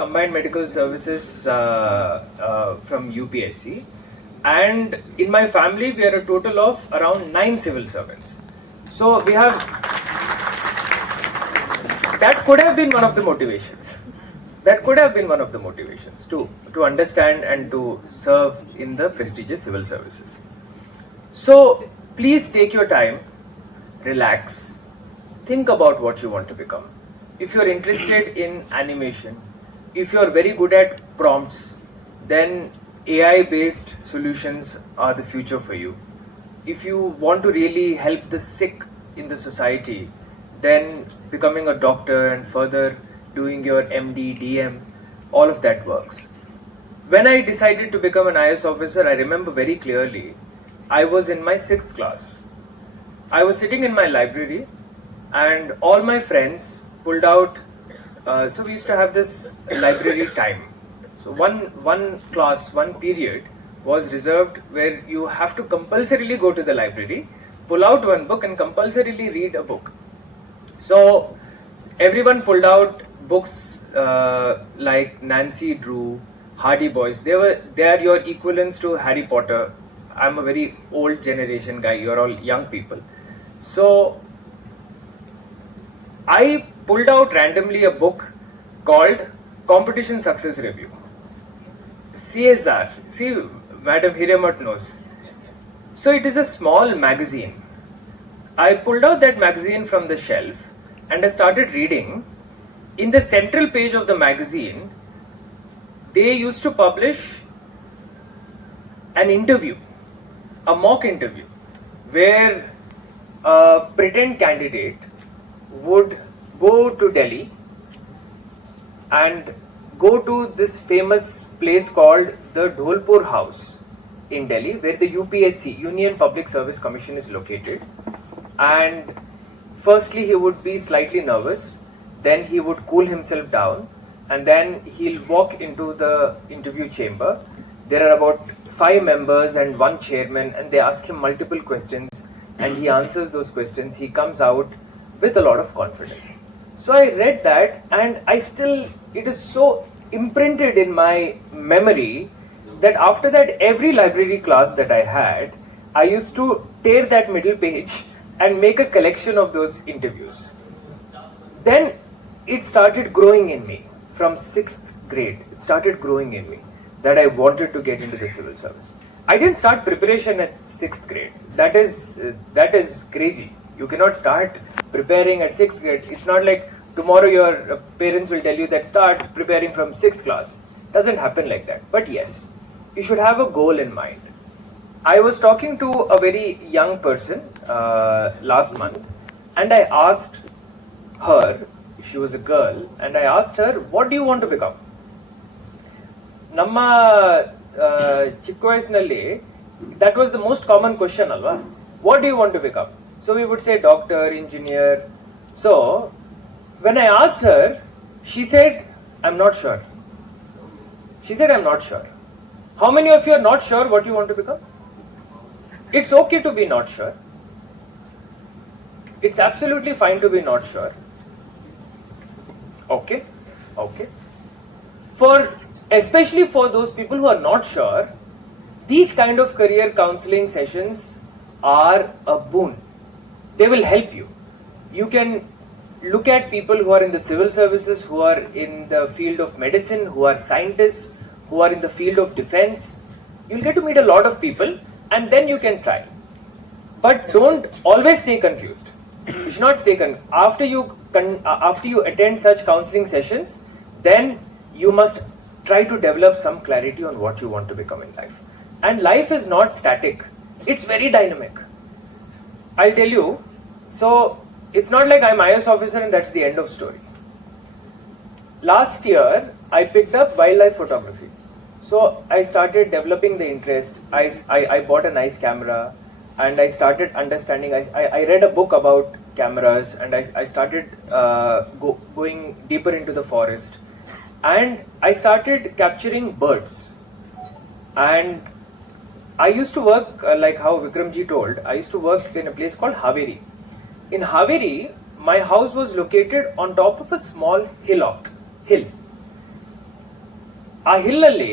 Combined Medical Services from UPSC, and in my family we are a total of around 9 civil servants. So we have, that could have been one of the motivations. That could have been one of the motivations to understand and to serve in the prestigious civil services. So please take your time, relax, think about what you want to become. If you're interested in animation, if you're very good at prompts, then AI-based solutions are the future for you. If you want to really help the sick in the society, then becoming a doctor and further doing your MD, DM, all of that works. When I decided to become an IAS officer, I remember very clearly, I was in my 6th class. I was sitting in my library and all my friends pulled out, so we used to have this library time. So one class, one period was reserved where you have to compulsorily go to the library, pull out one book and compulsorily read a book. So everyone pulled out books like Nancy Drew, Hardy Boys. They are your equivalents to Harry Potter. I'm a very old generation guy, you're all young people. So I pulled out randomly a book called Competition Success Review. CSR. See, Madam Hiremat knows. So it is a small magazine. I pulled out that magazine from the shelf and I started reading. In the central page of the magazine, they used to publish an interview, a mock interview, where a pretend candidate would go to Delhi and go to this famous place called the Dholpur House in Delhi, where the UPSC, Union Public Service Commission, is located. And firstly, he would be slightly nervous, then he would cool himself down, and then he'll walk into the interview chamber. There are about 5 members and 1 chairman, and they ask him multiple questions, and he answers those questions. He comes out with a lot of confidence. So I read that, and it is so imprinted in my memory that after that, every library class that I had, I used to tear that middle page and make a collection of those interviews. Then it started growing in me from 6th grade. It started growing in me that I wanted to get into the civil service. I didn't start preparation at 6th grade. That is crazy. You cannot start preparing at 6th grade. It's not like tomorrow your parents will tell you that start preparing from 6th class. Doesn't happen like that. But yes, you should have a goal in mind. I was talking to a very young person last month, and I asked her, she was a girl, and I asked her, what do you want to become? Namma chikka vayasnalli, that was the most common question, alva? What do you want to become? So we would say doctor, engineer. So when I asked her, she said, I'm not sure. She said, I'm not sure. How many of you are not sure what you want to become? It's okay to be not sure. It's absolutely fine to be not sure. Okay. Especially for those people who are not sure, these kind of career counseling sessions are a boon. They will help you. You can look at people who are in the civil services, who are in the field of medicine, who are scientists, who are in the field of defense. You'll get to meet a lot of people, and then you can try. But don't always stay confused. You should not stay confused. After you attend such counseling sessions, then you must try to develop some clarity on what you want to become in life. And life is not static. It's very dynamic. I'll tell you. So it's not like I'm IAS officer and that's the end of story. Last year, I picked up wildlife photography. So I started developing the interest. I bought a nice camera and I started understanding. I read a book about cameras and I started going deeper into the forest. And I started capturing birds. And I used to work, like how Vikramji told, I used to work in a place called Haveri. In Haveri, my house was located on top of a small hill. ಆ ಹಿಲ್ಲಲ್ಲಿ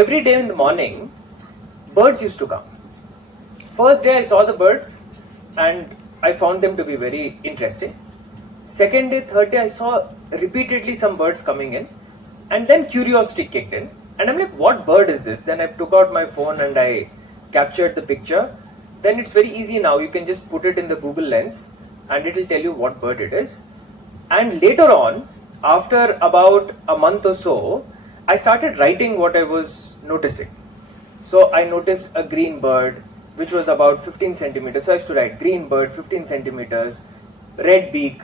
every day in the morning birds used to come. First day I saw the birds and I found them to be very interesting. Second day, third day I saw repeatedly some birds coming in, and then curiosity kicked in and I'm like, what bird is this? Then I took out my phone and I captured the picture. Then it's very easy now, you can just put it in the Google Lens and it will tell you what bird it is. And later on, after about a month or so, I started writing what I was noticing. So I noticed a green bird which was about 15 centimeters. So I used to write green bird 15 centimeters, red beak,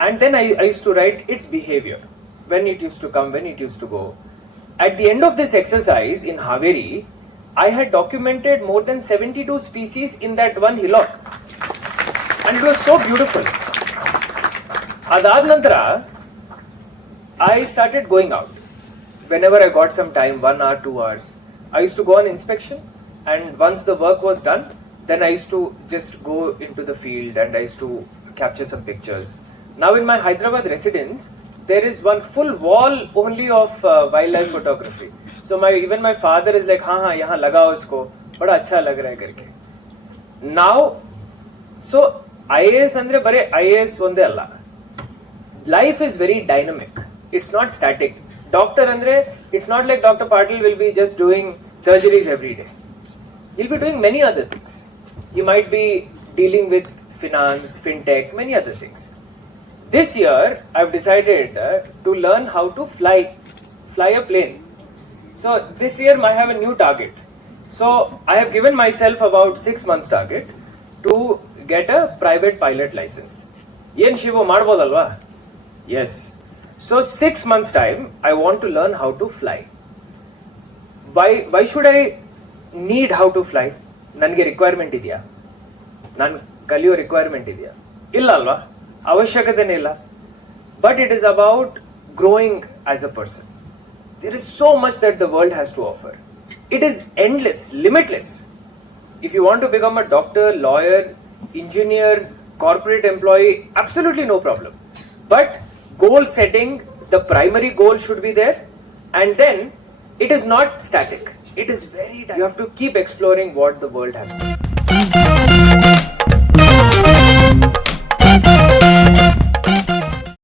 and then I used to write its behavior, when it used to come, when it used to go. At the end of this exercise in Haveri, I had documented more than 72 species in that one hillock, and it was so beautiful. Adad Nantara, I started going out. Whenever I got some time, 1 hour, 2 hours, I used to go on inspection, and once the work was done, then I used to just go into the field and I used to capture some pictures. Now in my Hyderabad residence, there is one full wall only of wildlife photography. So even my father is like, हाँ यहाँ लगाओ इसको, बड़ा अच्छा लग रहा है करके. Now, so IAS andre bare IAS ಒಂದೇ ಅಲ್ಲ. Life is very dynamic. It's not static. Doctor andre, it's not like Dr. Patil will be just doing surgeries every day. He'll be doing many other things. He might be dealing with finance, fintech, many other things. This year, I've decided to learn how to fly a plane. So this year, I have a new target. So I have given myself about 6 months target to get a private pilot license. Yen Shivo madbodalva? Yes. So 6 months time, I want to learn how to fly. Why should I need how to fly? ನನಗೆ requirement ಇದೆಯಾ? ನಾನು ಕಲಿಯೋ requirement ಇದೆಯಾ? ಇಲ್ಲ ಅಲ್ವಾ? ಅವಶ್ಯಕತೆನೇ ಇಲ್ಲ. But it is about growing as a person. There is so much that the world has to offer. It is endless, limitless. If you want to become a doctor, lawyer, engineer, corporate employee, absolutely no problem. But goal setting, the primary goal should be there, and then it is not static. It is very dynamic. You have to keep exploring what the world has to offer.